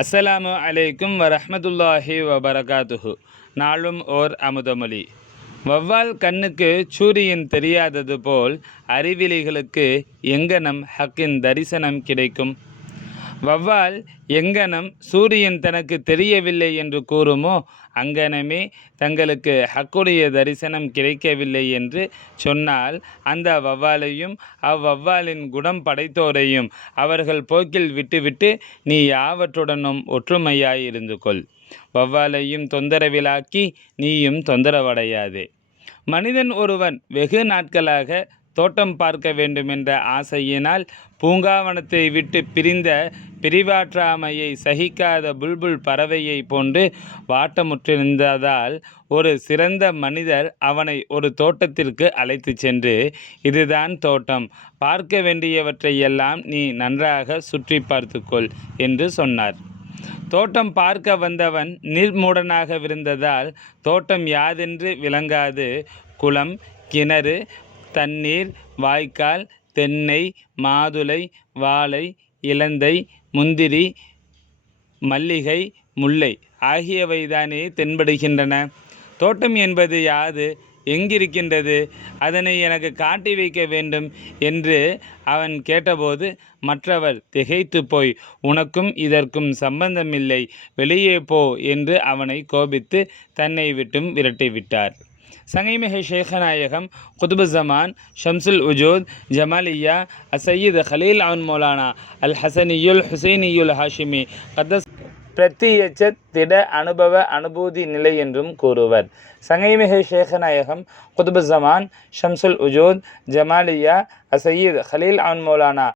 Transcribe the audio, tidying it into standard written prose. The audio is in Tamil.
அஸ்ஸலாமு அலைக்கும் வரஹ்மத்துல்லாஹி வபரகாத்துஹு. நாளும் ஓர் அமுதமொழி. வௌவால் கண்ணுக்கு சூரியன் தெரியாதது போல் அறிவிலிகளுக்கு எங்கனம் ஹக்கின் தரிசனம் கிடைக்கும்? வௌவால் எங்கனம் சூரியன் தனக்கு தெரியவில்லை என்று கூறுமோ அங்கனமே தங்களுக்கு ஹக்குடைய தரிசனம் கிடைக்கவில்லை என்று சொன்னால் அந்த வௌவாலையும் அவ்வௌவாலின் குணம் படைத்தோரையும் அவர்கள் போக்கில் விட்டுவிட்டு நீ யாவற்றுடனும் ஒற்றுமையாய் இருந்து கொள். வௌவாலையும் தொந்தரவிலாக்கி நீயும் தொந்தரவடையாதே. மனிதன் ஒருவன் வெகு நாட்களாக தோட்டம் பார்க்க வேண்டுமென்ற ஆசையினால் பூங்காவனத்தை விட்டு பிரிந்த பிரிவாற்றாமையை சகிக்காத புல்புல் பறவையை போன்று வாட்டமுற்றிருந்ததால் ஒரு சிறந்த மனிதர் அவனை ஒரு தோட்டத்திற்கு அழைத்து சென்று, இதுதான் தோட்டம், பார்க்க வேண்டியவற்றையெல்லாம் நீ நன்றாக சுற்றி பார்த்துக்கொள் என்று சொன்னார். தோட்டம் பார்க்க வந்தவன் நிர்மூடனாகவிருந்ததால் தோட்டம் யாதென்று விளங்காது குளம், கிணறு, தண்ணீர், வாய்க்கால், தென்னை, மாதுளை, வாழை, இலந்தை, முந்திரி, மல்லிகை, முல்லை ஆகியவைதானே தென்படுகின்றன. தோட்டம் என்பது யாது? எங்கிருக்கின்றது? அதனை எனக்கு காட்டி வைக்க வேண்டும் என்று அவன் கேட்டபோது மற்றவர் திகைத்து போய், உனக்கும் இதற்கும் சம்பந்தமில்லை, வெளியே போ என்று அவனை கோபித்து தன்னை விட்டும் விரட்டிவிட்டார். சங்கைமிகு ஷேഖநாயகம் குதுபுஸ்ஸமான் ஷம்சுல் உஜூத் ஜமாலியா அசையீத் கலீல் அன் மௌலானா அல் ஹசனியுல் ஹுசைனியுல் ஹாஷிமி கத்தஸ் பிரத்தியட்ச திட அனுபவ அனுபூதி நிலை என்றும் கூறுவர். சங்கைமிகு ஷேഖநாயகம் குதுபுஸ்ஸமான் ஷம்சுல் உஜூத் ஜமாலியா அசையீத் கலீல் அன் மௌலானா